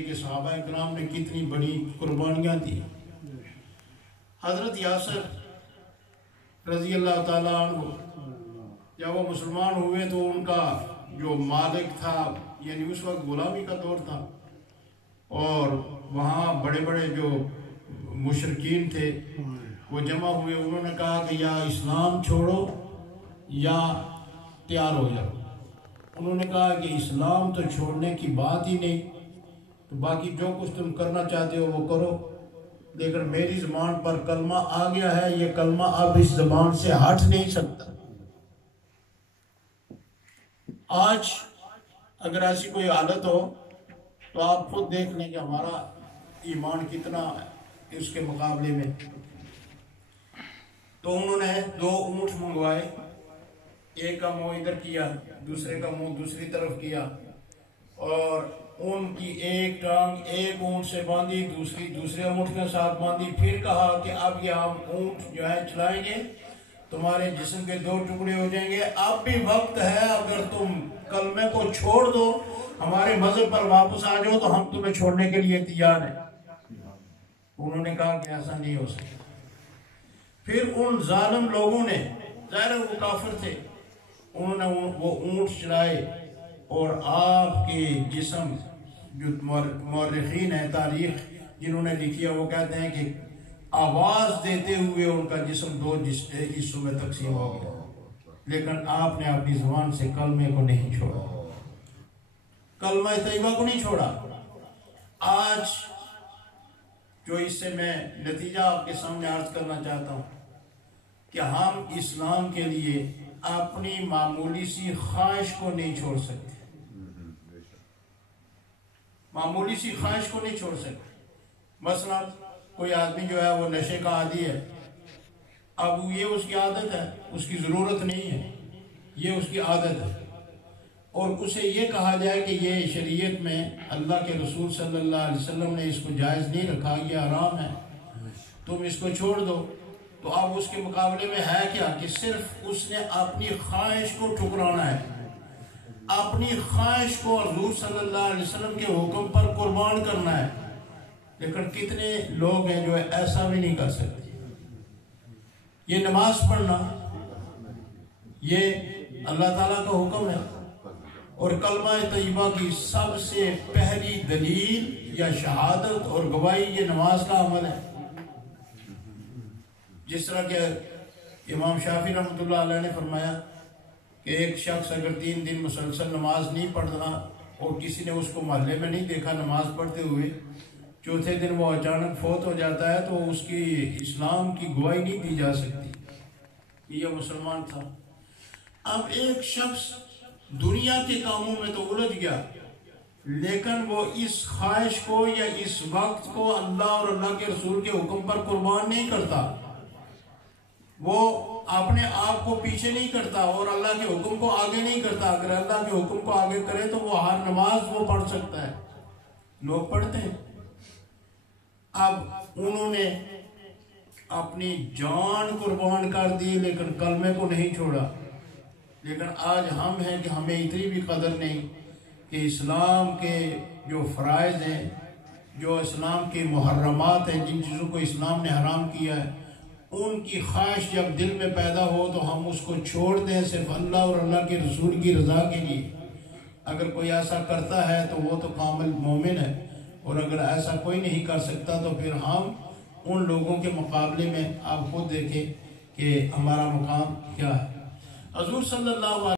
کہ صحابہ اکرام نے کتنی بڑی قربانیاں دی۔ حضرت یاسر رضی اللہ تعالیٰ عنہ جب وہ مسلمان ہوئے تو ان کا جو مالک تھا، یعنی اس وقت غلامی کا دور تھا، اور وہاں بڑے بڑے جو مشرکین تھے وہ جمع ہوئے۔ انہوں نے کہا کہ یا اسلام چھوڑو یا تیار ہو جاؤ۔ انہوں نے کہا کہ اسلام تو چھوڑنے کی بات ہی نہیں، تو باقی جو کچھ تم کرنا چاہتے ہو وہ کرو، لیکن میری زبان پر کلمہ آ گیا ہے، یہ کلمہ اب اس زبان سے ہٹ نہیں سکتا۔ آج اگر ایسی کوئی حالت ہو تو آپ خود دیکھ لیں کہ ہمارا ایمان کتنا ہے اس کے مقابلے میں۔ تو انہوں نے 2 اونٹ منگوائے، ایک کا منہ ادھر کیا، دوسرے کا منہ دوسری طرف کیا، اور ان کی ایک ٹانگ ایک اونٹ سے باندھی، دوسرے اونٹ کے ساتھ باندھی۔ پھر کہا کہ اب یہ ہم اونٹ جو ہے چلائیں گے، تمہارے جسم کے 2 ٹکڑے ہو جائیں گے، اب بھی وقت ہے، اگر تم کلمے کو چھوڑ دو، ہمارے مذہب پر واپس آ جاؤ تو ہم تمہیں چھوڑنے کے لیے تیار ہیں۔ انہوں نے کہا کہ ایسا نہیں ہو سکتا۔ پھر ان ظالم لوگوں نے، ظاہر وہ کافر تھے، انہوں نے وہ اونٹ چلائے، اور آپ کے جسم، جو مورخین ہیں تاریخ جنہوں نے لکھی ہے، وہ کہتے ہیں کہ آواز دیتے ہوئے ان کا جسم 2 حصوں میں تقسیم ہو گیا، لیکن آپ نے اپنی زبان سے کلمے کو نہیں چھوڑا، کلمہ طیبہ کو نہیں چھوڑا۔ آج جو اس سے میں نتیجہ آپ کے سامنے عرض کرنا چاہتا ہوں کہ ہم اسلام کے لیے اپنی معمولی سی خواہش کو نہیں چھوڑ سکتے، معمولی سی خواہش کو نہیں چھوڑ سکتے۔ مثلا کوئی آدمی جو ہے وہ نشے کا عادی ہے، اب یہ اس کی عادت ہے، اس کی ضرورت نہیں ہے، یہ اس کی عادت ہے، اور اسے یہ کہا جائے کہ یہ شریعت میں اللہ کے رسول صلی اللہ علیہ وسلم نے اس کو جائز نہیں رکھا، یہ حرام ہے، تم اس کو چھوڑ دو، تو اب اس کے مقابلے میں ہے کیا کہ صرف اس نے اپنی خواہش کو ٹھکرانا ہے، اپنی خواہش کو حضور صلی اللہ علیہ وسلم کے حکم پر قربان کرنا ہے۔ لیکن کتنے لوگ ہیں جو ایسا بھی نہیں کر سکتے۔ یہ نماز پڑھنا یہ اللہ تعالیٰ کا حکم ہے، اور کلمہ طیبہ کی سب سے پہلی دلیل یا شہادت اور گواہی یہ نماز کا عمل ہے۔ جس طرح کہ امام شافعی رحمۃ اللہ علیہ نے فرمایا کہ ایک شخص اگر 3 دن مسلسل نماز نہیں پڑھتا اور کسی نے اس کو محلے میں نہیں دیکھا نماز پڑھتے ہوئے، چوتھے دن وہ اچانک فوت ہو جاتا ہے، تو اس کی اسلام کی گواہی نہیں دی جا سکتی کہ یہ مسلمان تھا۔ اب ایک شخص دنیا کے کاموں میں تو الجھ گیا، لیکن وہ اس خواہش کو یا اس وقت کو اللہ اور اللہ کے رسول کے حکم پر قربان نہیں کرتا، وہ اپنے آپ کو پیچھے نہیں کرتا اور اللہ کے حکم کو آگے نہیں کرتا۔ اگر اللہ کے حکم کو آگے کرے تو وہ ہر نماز وہ پڑھ سکتا ہے، لوگ پڑھتے ہیں۔ اب انہوں نے اپنی جان قربان کر دی لیکن کلمے کو نہیں چھوڑا۔ لیکن آج ہم ہیں کہ ہمیں اتنی بھی قدر نہیں کہ اسلام کے جو فرائض ہیں، جو اسلام کے محرمات ہیں، جن چیزوں کو اسلام نے حرام کیا ہے، ان کی خواہش جب دل میں پیدا ہو تو ہم اس کو چھوڑ دیں صرف اللہ اور اللہ کے رسول کی رضا کے لیے۔ اگر کوئی ایسا کرتا ہے تو وہ تو کامل مومن ہے، اور اگر ایسا کوئی نہیں کر سکتا تو پھر ہم ان لوگوں کے مقابلے میں آپ خود دیکھیں کہ ہمارا مقام کیا ہے۔ حضور صلی اللہ علیہ